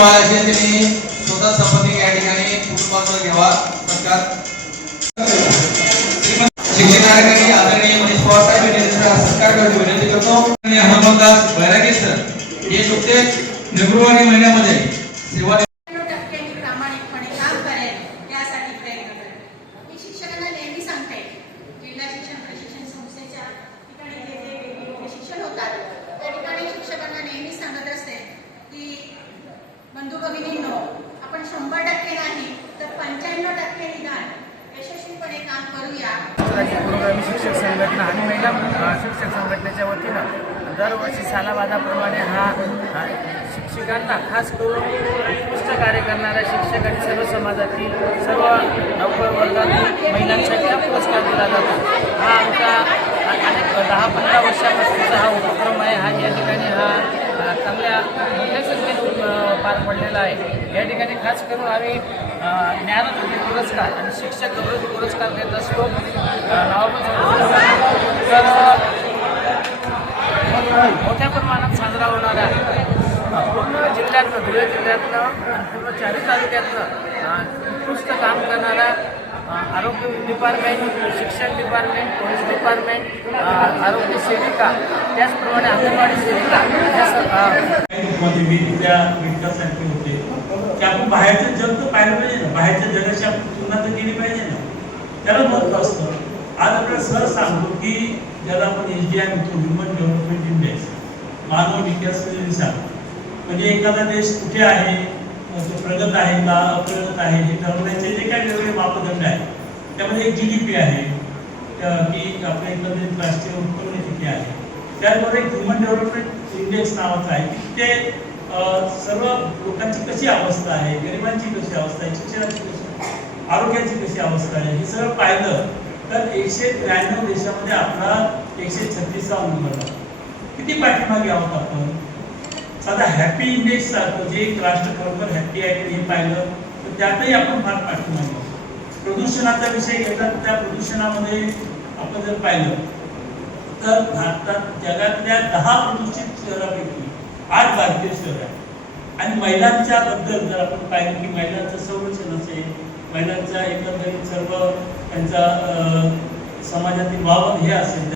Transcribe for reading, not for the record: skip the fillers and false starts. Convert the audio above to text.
महाराष्ट्र त्यांनी स्वतः संपत्ती या ठिकाणी कुटुंबाचा घ्यावा सरकार शिक्षणाधिकारी आदरणीय मनीष पवार साहेब यांनी सरकारकडे विनंती करतो आणि हनुमंतदास बैरागी सर हे नुकतेच फेब्रुवारी महिन्यामध्ये सेवा प्रामाणिकपणे काम करेल यासाठी प्रयत्न करेल। मी शिक्षकांना नेहमी सांगते, जिल्हा शिक्षण प्रशिक्षण संस्थेच्या ठिकाणी जे शिक्षण होतात त्या ठिकाणी शिक्षकांना नेहमी सांगत असते की बंधू भगिनींनो, आपण 100% नाही तर 95% निदान यशस्वीपणे काम करूया। पुरोगामी शिक्षक संघटना आणि महिला शिक्षक संघटनेच्या वतीनं दरवर्षी सालाबादाप्रमाणे हा शिक्षकांना खास करून उत्कृष्ट कार्य करणाऱ्या शिक्षक आणि सर्व समाजातील सर्व नौकर वर्गातील महिलांसाठी हा पुरस्कार दिला जातो। हा आमचा अनेक 10-15 वर्षापासूनचा हा उपक्रम आहे। हा या ठिकाणी हा चांगल्या मोठ्या संख्येने पार पडलेला आहे। या ठिकाणी खास करून आम्ही ज्ञानज्योती पुरस्कार आणि शिक्षक गौरव पुरस्कार देत असतो। तर मोठ्या प्रमाणात साजरा होणारा पूर्ण जिल्ह्यातनं, धुळे जिल्ह्यातनं आणि पूर्ण 4 तालुक्यातनं उत्कृष्ट काम करणारा आरोग्य डिपार्टमेंट, शिक्षण डिपार्टमेंट, पोलीस डिपार्टमेंट, आरोग्य सेविका, त्याचप्रमाणे अंगणवाडी सेविका या मी त्या विकासासाठी होते की आपण बाहेरचं जग तर पाहिलं पाहिजे ना, बाहेरच्या जगाशी आपण तुलना तर केली पाहिजे ना, त्याला महत्त्व असतं। आज आपल्याला सर सांगतो की ज्याला आपण SDI म्हणतो, ह्युमन डेव्हलपमेंट इंडेक्स, मानव विकास निर्देशांक, म्हणजे एखादा देश कुठे आहे, प्रगत आहे का अप्रगत आहे हे ठरवण्याचे जे काही वेगवेगळे मापदंड आहेत त्यामध्ये एक GDP आहे की आपल्या एकंदरीत राष्ट्रीय उत्पन्न किती आहे, त्याचबरोबर एक ह्युमन डेव्हलपमेंट इंडेक्स नावाचं आहे की ते सर्व लोकांची कशी अवस्था आहे, गरिबांची कशी अवस्था आहे, शिक्षणाची कशी, आरोग्याची कशी अवस्था आहे, हे सगळं पाहिलं तर 193 देशामध्ये आपला 136वा नंबर आहे। किती पाठीमागे आहोत आपण। साधा हॅपी इंडेक्स सारखं जे एक राष्ट्र खरोखर हॅपी आहे की हे पाहिलं तर त्यातही आपण फार पाठीमागे आहोत। प्रदूषणाचा विषय घेतला तर त्या प्रदूषणामध्ये आपण जर पाहिलं तर भारतात जगातल्या 10 प्रदूषित शहरापैकी 8 भारतीय शहर आहेत। आणि महिलांच्या बद्दल जर आपण पाहिलं की महिलांचं संरक्षण असेल, महिलांचा एकंदरीत सर्व त्यांचा समाजातील वावर हे असेल